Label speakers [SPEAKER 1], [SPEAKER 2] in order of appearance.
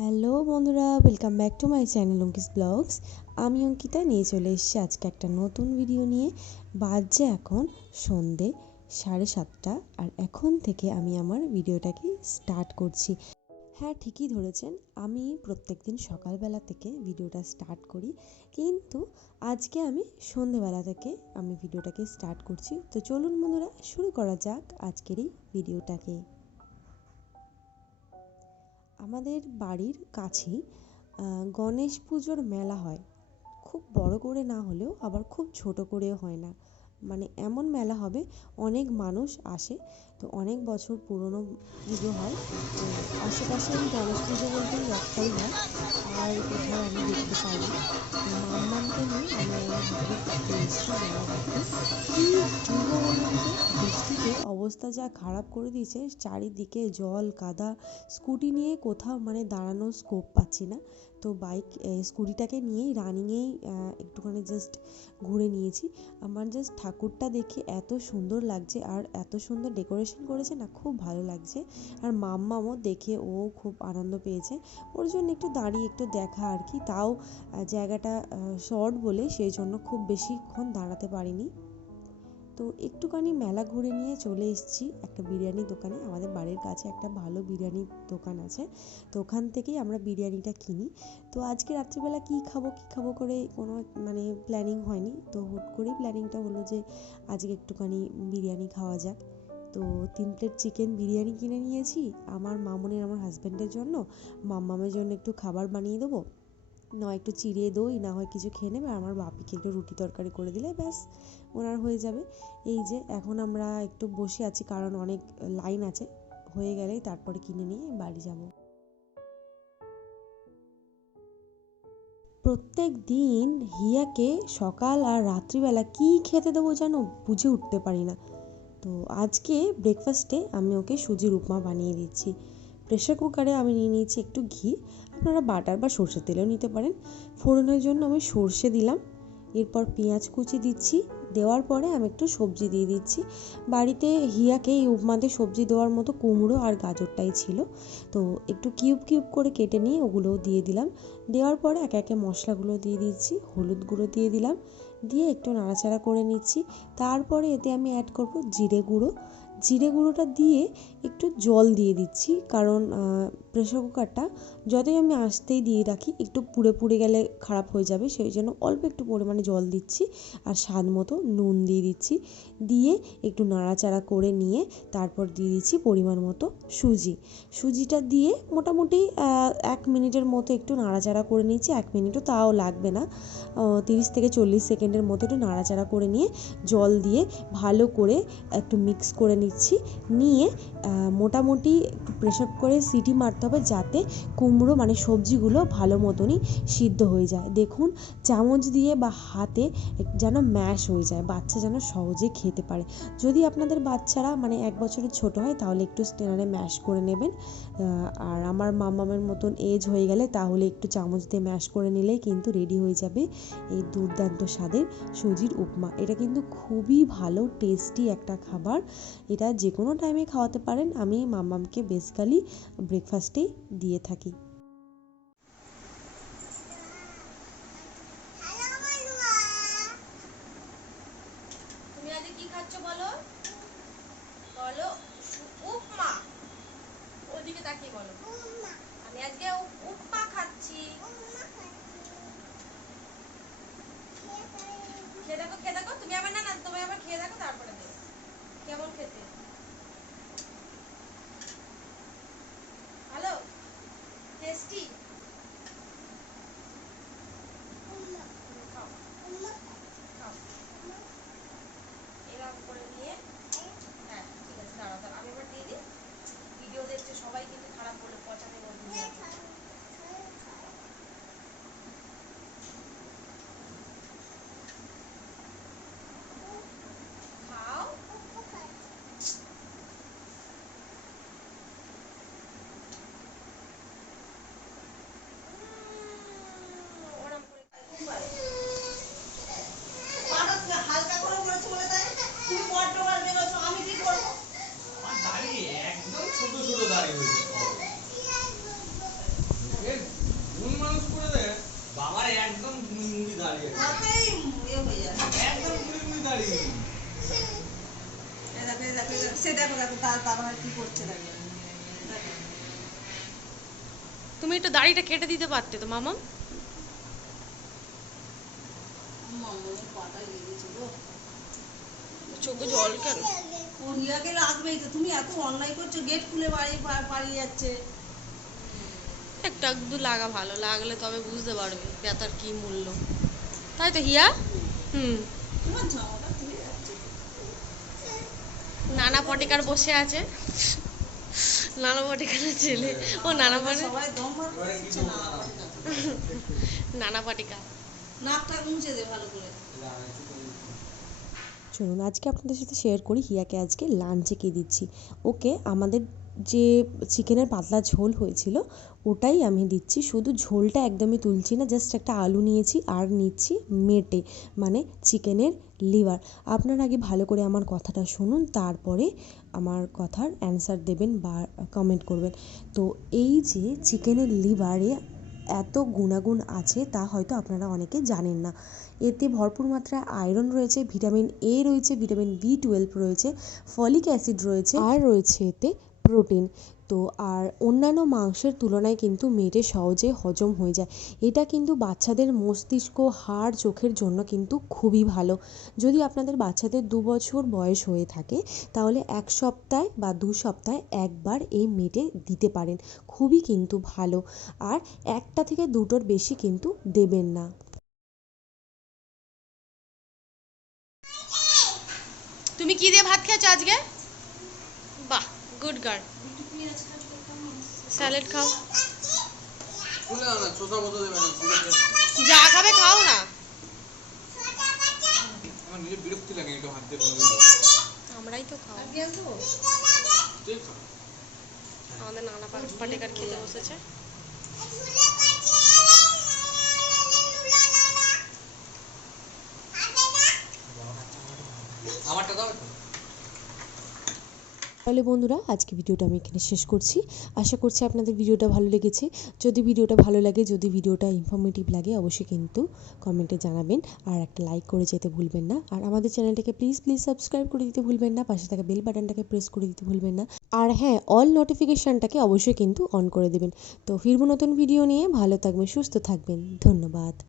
[SPEAKER 1] Hello বন্ধুরা welcome back to my channel Ankis vlogs আমি অঙ্কিতা, নিয়ে চলে এসেছি আজকে একটা নতুন ভিডিও নিয়ে। বাজছে এখন সন্ধে সাড়ে সাতটা, আর এখন থেকে আমি আমার ভিডিওটাকে স্টার্ট করছি। হ্যাঁ ঠিকই ধরেছেন, আমি প্রত্যেক দিন সকালবেলা থেকে ভিডিওটা স্টার্ট করি, কিন্তু আজকে আমি সন্ধেবেলা থেকে আমি ভিডিওটাকে স্টার্ট করছি। তো চলুন বন্ধুরা, শুরু করা যাক আজকের এই ভিডিওটাকে আমাদের বাড়ির কাছেই গণেশ পুজোর মেলা হয়। খুব বড় করে না হলেও, আবার খুব ছোট করেও হয় না। মানে এমন মেলা হবে, অনেক মানুষ আসে তো অনেক বছর পুরনো পুজো হয়। তো আশেপাশে আমি গণেশ পুজো বলতে একটাই হয়। আর কোথাও আমি দেখতে পাইনি মাম্মামকে নিয়ে আমি বৃষ্টিতে অবস্থা যা খারাপ করে দিয়েছে। চারিদিকে জল, কাদা, স্কুটি নিয়ে কোথাও মানে দাঁড়ানোর স্কোপ পাচ্ছি না। তো বাইক স্কুটিটাকে নিয়েই রানিংয়েই একটুখানি জাস্ট ঘুরে নিয়েছি। আমার জাস্ট ঠাকুরটা দেখে এত সুন্দর লাগছে আর এত সুন্দর ডেকোরেশন করেছে না, খুব ভালো লাগছে। আর মাম্মামও দেখে ও খুব আনন্দ পেয়েছে। ওর জন্য একটু দাঁড়িয়ে একটু দেখা আর কি, তাও জায়গাটা শর্ট বলে সেই জন্য খুব বেশিক্ষণ দাঁড়াতে পারিনি। তো একটুখানি মেলা ঘুরে নিয়ে চলে এসেছি একটা বিরিয়ানির দোকানে। আমাদের বাড়ির কাছে একটা ভালো বিরিয়ানির দোকান আছে। তো ওখান থেকেই আমরা বিরিয়ানিটা কিনি। তো আজকে রাত্রিবেলা কী খাব কী খাব করে কোনো মানে প্ল্যানিং হয়নি। তো হুট করেই প্ল্যানিংটা হলো যে, আজকে একটুখানি বিরিয়ানি খাওয়া যাক। তো তিন প্লেট চিকেন বিরিয়ানি কিনে নিয়েছি আমার মামনের, আমার হাজব্যান্ডের জন্য। মাম্মামের জন্য একটু খাবার বানিয়ে দেবো। নয় একটু চিড়ে দই, না হয় কিছু খেয়ে নেবে আমার বাপিকে একটু রুটি তরকারি করে দিলে ব্যাস, ওনার হয়ে যাবে। এই যে এখন আমরা একটু বসে আছি, কারণ অনেক লাইন আছে, হয়ে গেলেই তারপরে কিনে নিয়ে বাড়ি যাব। প্রত্যেক দিন হিয়াকে সকাল আর রাত্রিবেলা কী খেতে দেবো যেন বুঝে উঠতে পারি না। তো আজকে ব্রেকফাস্টে আমি ওকে সুজির উপমা বানিয়ে দিচ্ছি। প্রেশার কুকারে আমি নিয়ে নিয়েছি একটু ঘি। আপনারা বাটার বা সর্ষের তেলেও নিতে পারেন। ফোড়নের জন্য আমি সর্ষে দিলাম। এরপর পেঁয়াজ কুচি দিচ্ছি। দেওয়ার পরে আমি একটু সবজি দিয়ে দিচ্ছি। বাড়িতে হিয়াকে এই উপমাতে সবজি দেওয়ার মতো কুমড়ো আর গাজরটাই ছিল। তো একটু কিউব কিউব করে কেটে নিয়ে ওগুলোও দিয়ে দিলাম। দেওয়ার পরে একে একে মশলাগুলো দিয়ে দিচ্ছি, হলুদ গুঁড়ো দিয়ে দিলাম। দিয়ে একটু নাড়াচাড়া করে নিচ্ছি। তারপরে এতে আমি অ্যাড করব জিরে গুঁড়ো। জিরে গুঁড়োটা দিয়ে একটু জল দিয়ে দিচ্ছি, কারণ প্রেসার কুকারটা যতই আমি আসতেই দিয়ে রাখি একটু পুড়ে পুড়ে গেলে খারাপ হয়ে যাবে, সেই জন্য অল্প একটু পরিমাণে জল দিচ্ছি আর স্বাদ মতো নুন দিয়ে দিচ্ছি। দিয়ে একটু নাড়াচাড়া করে নিয়ে তারপর দিয়ে দিচ্ছি পরিমাণ মতো সুজি। সুজিটা দিয়ে মোটামুটি এক মিনিটের মতো একটু নাড়াচাড়া করে নিচ্ছি এক মিনিটও তাও লাগবে না। তিরিশ থেকে চল্লিশ সেকেন্ডের মতো একটু নাড়াচাড়া করে নিয়ে জল দিয়ে ভালো করে একটু মিক্স করে নিচ্ছি। নিয়ে মোটামুটি প্রেশার করে সিটি মারতে হবে যাতে কুমড়ো মানে সবজিগুলো ভালো মতনই সিদ্ধ হয়ে যায়। দেখুন, চামচ দিয়ে বা হাতে যেন ম্যাশ হয়ে যায়, বাচ্চা যেন সহজে খেতে পারে। যদি আপনাদের বাচ্চারা মানে এক বছরের ছোট হয়, তাহলে একটু স্টেনারে ম্যাশ করে নেবেন। আর আমার মামামের মতন এজ হয়ে গেলে, তাহলে একটু চামচ দিয়ে ম্যাশ করে নিলেই কিন্তু রেডি হয়ে যাবে এই দুর্দান্ত স্বাদের সুজির উপমা। এটা কিন্তু খুবই ভালো টেস্টি একটা খাবার। এটা যে কোনো টাইমে খাওয়াতে পারেন আমি মামামকে বেসিক্যালি ব্রেকফাস্টেই দিয়ে থাকি।
[SPEAKER 2] তুমি আজকে কি খাচ্ছ বলো? বলো উপমা। ওদিকে তাকিয়ে বলো। আমি আজকে উপমা খাচ্ছি খেয়ে দেখো খেয়ে দেখো তুমি আবার না না তুমি আবার খেয়ে দেখো তারপরে দেবো কেমন খেতে ভালো
[SPEAKER 3] দেখো তার দাদা ভাই কি করছে দেখো। দেখো
[SPEAKER 2] তুমি একটু দাড়িটা কেটে দিতে পারতে তো মামা? চোখে জল কেন?
[SPEAKER 3] ও রিয়াকে তো। তুমি এত অন্যায় করছ গেট খুলে বাড়ি পা- পালিয়ে যাচ্ছে।
[SPEAKER 2] একটু একটু লাগা ভালো লাগলে তবে বুঝতে পারবে ব্যথার কি মূল্য। তাই তো হিয়া? হুম।
[SPEAKER 3] তোমার জামাটা খুলে যাচ্ছে
[SPEAKER 2] নানা পটিকার বসে আছে। নানা পটিকার ছেলে। ও নানা পাটি। নানা পাটিকা।
[SPEAKER 3] নাকটা মুছে দে ভালো করে।
[SPEAKER 1] চলুন আজকে আপনাদের সাথে শেয়ার করি হিয়াকে আজকে লাঞ্চে কী দিচ্ছি। ওকে আমাদের যে চিকেনের পাতলা ঝোল হয়েছিল, ওটাই আমি দিচ্ছি। শুধু ঝোলটা একদমই তুলছি না জাস্ট একটা আলু নিয়েছি আর নিচ্ছি মেটে মানে চিকেনের লিভার আপনার আগে ভালো করে আমার কথাটা শুনুন, তারপরে আমার কথার অ্যান্সার দেবেন বা কমেন্ট করবেন। তো এই যে চিকেনের লিভারে এত গুণাগুণ আছে, তা হয়তো আপনারা অনেকে জানেন না। এতে ভরপুর মাত্রায় আয়রন রয়েছে ভিটামিন এ রয়েছে ভিটামিন বি টুয়েলভ রয়েছে ফলিক অ্যাসিড রয়েছে আর রয়েছে এতে প্রোটিন তো আর অন্যান্য মাংসের তুলনায় কিন্তু মেটে সহজে হজম হয়ে যায়। এটা কিন্তু বাচ্চাদের মস্তিষ্ক, হাড়, চোখের জন্য কিন্তু খুবই ভালো। যদি আপনাদের বাচ্চাদের দু বছর বয়স হয়ে থাকে, তাহলে এক সপ্তাহে বা দু সপ্তাহে একবার এই মেটে দিতে পারেন। খুবই কিন্তু ভালো। আর একটা থেকে দুটোর বেশি কিন্তু দেবেন না।
[SPEAKER 2] তুমি কি দিয়ে ভাত খেয়েছো আজকে? গুড গার্ল স্যালাড খাও।
[SPEAKER 4] খুলে না ছোটা মতো দেবে না
[SPEAKER 2] যা খাবে খাও না।
[SPEAKER 4] আমার নিজে বিরক্তি লাগে একটু হাত দিয়ে দিন
[SPEAKER 2] আমরাই তো খাও আমাদের নানা পাটেকার খেতে বসেছে।
[SPEAKER 4] আমারটা দাও।
[SPEAKER 1] তাহলে বন্ধুরা, আজকে ভিডিওটা আমি এখানে শেষ করছি। আশা করছি আপনাদের ভিডিওটা ভালো লেগেছে। যদি ভিডিওটা ভালো লাগে, যদি ভিডিওটা ইনফরমেটিভ লাগে, অবশ্যই কিন্তু কমেন্টে জানাবেন আর একটা লাইক করে যেতে ভুলবেন না। আর আমাদের চ্যানেলটাকে প্লিজ প্লিজ সাবস্ক্রাইব করে দিতে ভুলবেন না। পাশে থাকা বেল বাটনটাকে প্রেস করে দিতে ভুলবেন না। আর হ্যাঁ অল নোটিফিকেশানটাকে অবশ্যই কিন্তু অন করে দেবেন। তো ফিরবো নতুন ভিডিও নিয়ে। ভালো থাকবেন, সুস্থ থাকবেন। ধন্যবাদ।